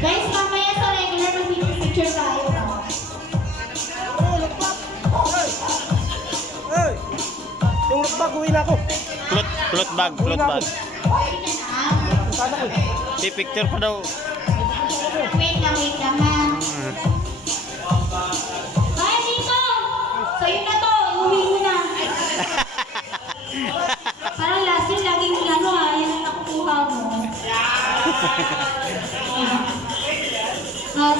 Guys, mamaya sa regular mag-picture tayo. Hey! Yung rukbag, uwi na ako. Float bag. Sana ko. Picture pa daw. Wait lang ha. Kaya dito! Sa'yo na to, iuwi mo na. Parang last year, laging yan ang nakukuha mo.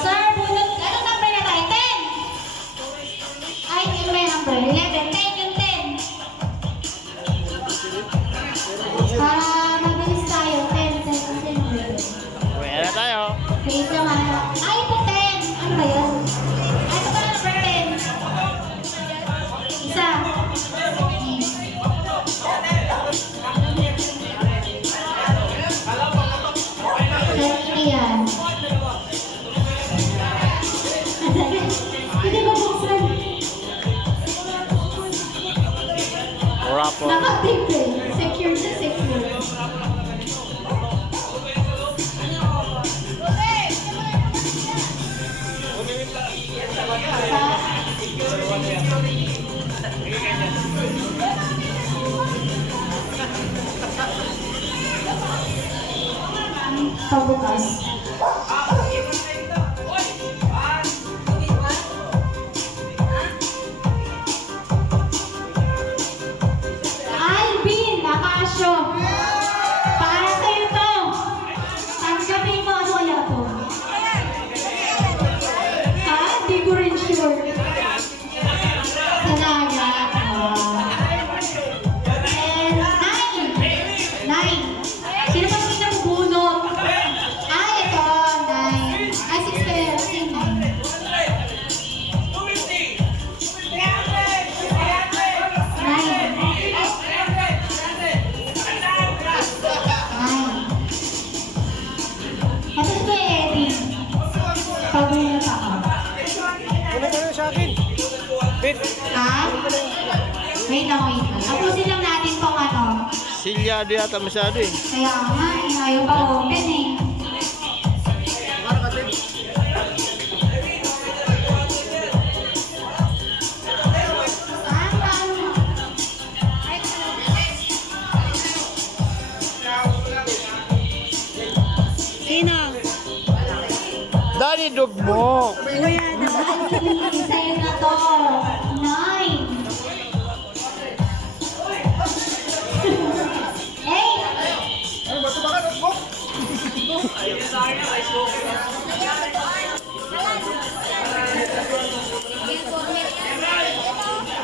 Sir, bunot, anong number na tayo? 10! Ay, yun may number. 11, 10 yung 10. Mabilis tayo. 10. Uwi na tayo. Wait naman. Ay, ito 10. Ano ba yun? Ay, ito pala number 10. Isa. Hindi yan. Hindi ba buksan? Rapo. Nakatip eh. Secure na secure. Pabukas. Alvin, Akasyo. Para sa'yo to. Tanggapin mo, ano kaya to? Ha? Di ko rin sure. Talaga. And 9. Sino pa pinambunot? Ay, ito. 9. Ay, 6 pa yun. 9. Ito si Kuya Eddie. Pabunot ako. Kunin ko na sa akin. Wait. Ha? Wait lang. Tapusin lang natin tong ano. Silya di ata masyado eh. Kaya nga, ayaw pa open eh. Sino? Dali dugmo. Sa'yo na to. 9. 8. Ano ba ito? Bakit?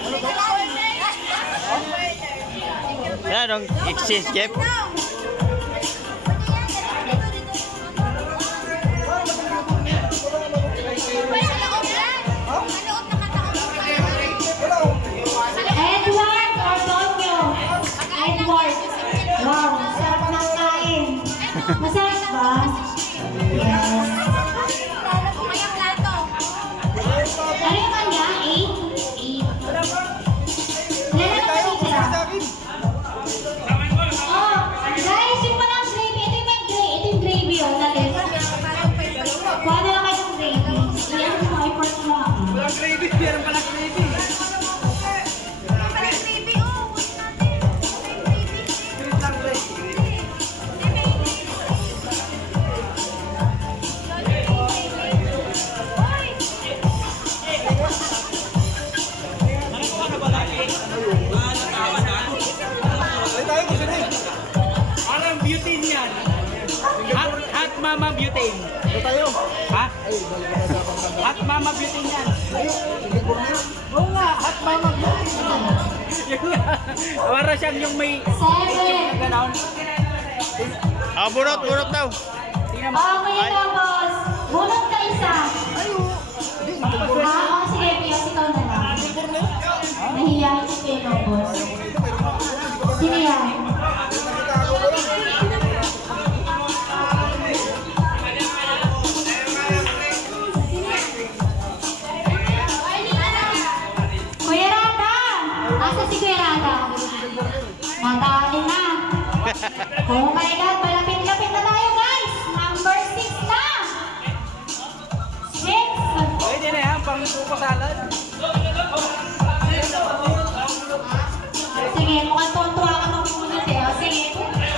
Rukbag? Yan ang exchange gift. Edward Ordonio. Edward. Wow, sarap ng kain. Masarap ba? Yes. Ano yung kanya? 8? 8. Wala na naman yung sila. Sa akin. Oh, guys, yung palang gravy. Ito yung gravy, oh. Dali. Kuha na lang kayo ng gravy. Iyan yung mga import mo. Walang gravy. Meron pala gravy. Wait lang, gravy. Ay, tayo ko sila eh. Parang butane yan. Hot mama butane. Ito tayo. Ha? Ay, balik na sa pangkanda. Hot mama butane yan. Ay, hindi ko na. Oo nga, hot mama butane. Yun nga. Para siyang yung may 7. gano'n. Ah, bunot daw. Tingnan mo. Okay na, boss. Bunot ka isa. Ay, oo. Hindi, hindi ko na. Sige, Pio, ikaw na lang. Nahihiyain si Pio, boss. Sino yan?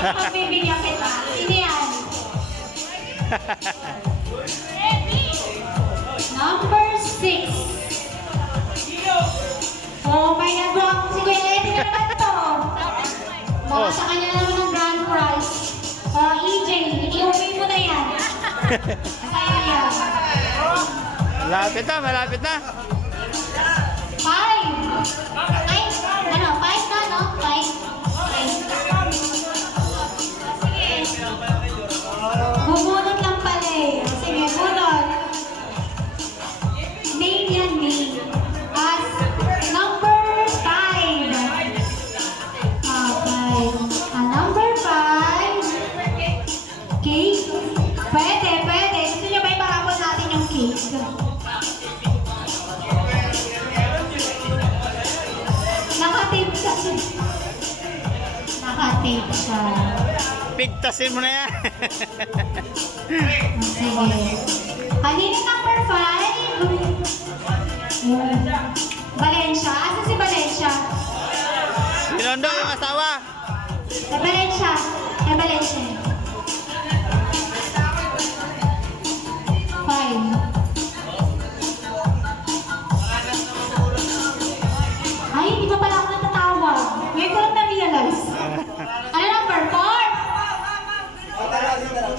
Pagbibigyan kita. Sino yan? Number 6. Oh my God, bro. Si Kuya Eddie na naman to. Baka sa kanya naman ng grand prize. EJ, iuwi mo na yan. Sa'yo yan. Malapit na, malapit na. 5. Ay, ano, 5 na, no? 5. Sige. Bumunot lang pala eh. Sige, bunot. Name yan, name. As number 5. Okay. Number 5. Cake. Pwede, pwede. Gusto nyo ba iparapon natin yung cake? Nakatape kasi. Nakatape siya. Pigtasin mo na yan. Sige. Kanina number 5. Valencia. Asa si Valencia? Binondo yung asawa. Kay Valencia. Kay Valencia. 5. Ay, hindi pa pala ako natatawag. Ngayon ko lang na-realize. Ano number? 4?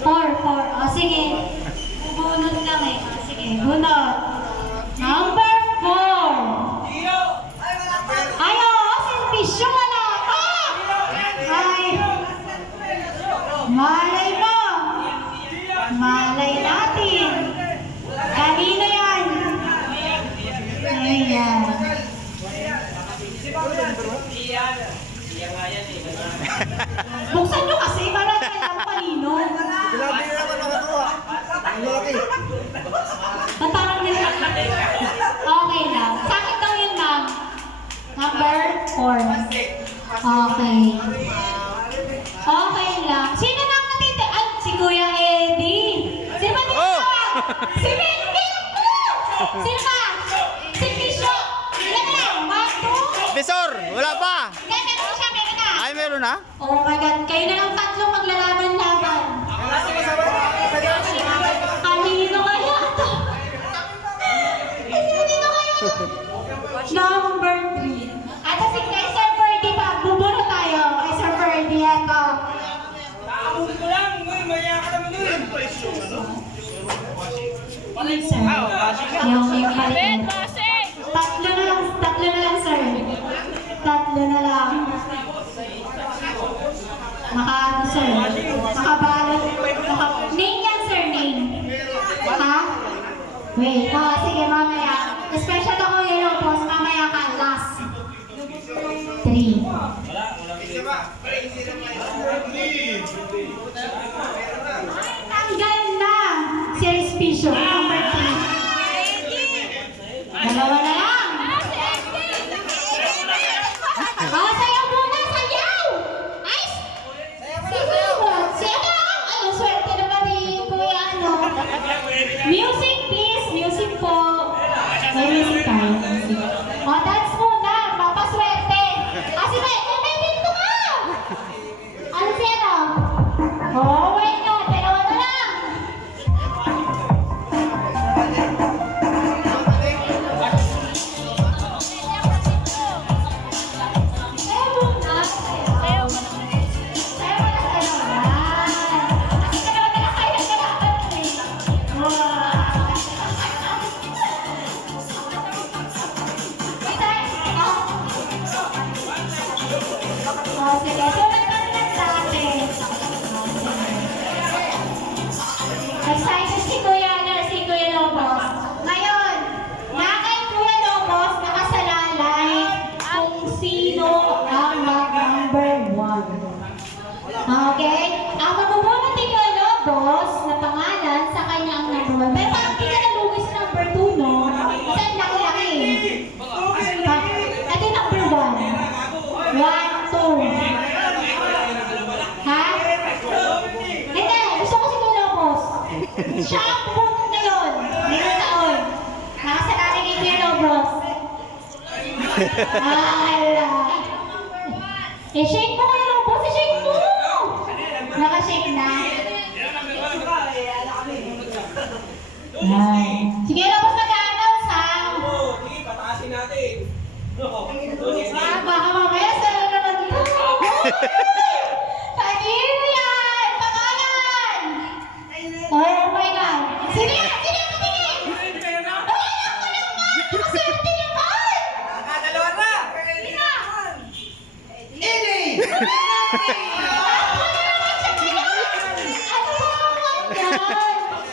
4. O, sige. Bunot lang eh. O, sige, bunot. Number 4. Ay, oo, selfish yung wala pa. Ay. Malay mo. Malay natin. Kanino yan? Ayan. Buksan nyo kasi para alam kanino. Grabe na naman nakatuwa. Ang laki. Matarang nila. Okay lang. Sa akin daw yun, ma'am. Number 4. Okay. Okay lang. Sino nang natiti? Ay, si Kuya Eddie. Sino ba Oh! Si Melvin ako! Sino ba? Si Pisho. Ilan na lang? 1, 2? Bisor, wala pa. Yan, meron ko siya. Meron na. Ay, meron na. Oh my God. Kayo na lang tatlo maglalaban-laban. Kanino kaya ito? Kanino kaya ito? Number 3. At si kay Sir Ferdy pa. Buburo tayo. Kay Sir Ferdy ako. Sir. Yung palit. Tatlo na lang, sir. Tatlo na lang. Naka, sir. Nakabalot. Name yan, sir, name. Ha? Wait. Oh, sige, mamaya. Special ako yun, boss. Mamaya ka, last. 3. Tanggal na. Si Respicio, number 3. Dalawa na lang. Oh, sayaw muna, sayaw! Ay! Sayaw! Ay, ang swerte naman ni Kuya, ano. Music, please. Music po. May music tayo. Music. Oh, dance muna. Papaswerte. Kasi may dito ka! Ano siya, no? Oh, wait ka. Dalawa na lang. Excited si Kuya Lobos. Ngayon, na kay Kuya Lobos nakasalalay kung sino ang number 1. Okay? Ang magbubunot ni Kuya Lobos na pangalan sa kanya ang number 1. Pero parang hindi ka nalugi sa number 2, no? Kasi ang laki-laki. Ito yung number 1. 1, 2. Ha? Hindi, gusto ko si Kuya Lobos. Siya ang pumunta ngayon. Ngayong taon. Nakasalalay kay Kuya Lobos. Ala. Eh, shake mo Kuya Lobos. Eh, shake mo. na. Sige, labas mag-announce ha. Sige, pataasin natin. Baka mamaya sa'yo naman ito. Kanino yan? Pangalan! Oh my God. Sige, sige, sige. Ay, ako naman. Maswerte naman. Dalawa na!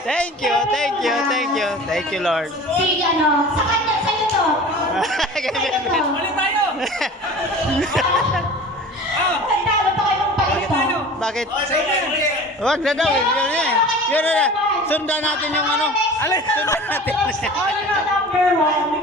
Thank you, thank you, thank you. Thank you, Lord. Sige, ano, sa kanya, sa'yo to. Sa'yo to. Ulit tayo! Nagtalo pa kayo ng palito. Bakit? Wag na daw. Yun na. Yun na. Sundan natin yung ano. Sundan natin. Number 1.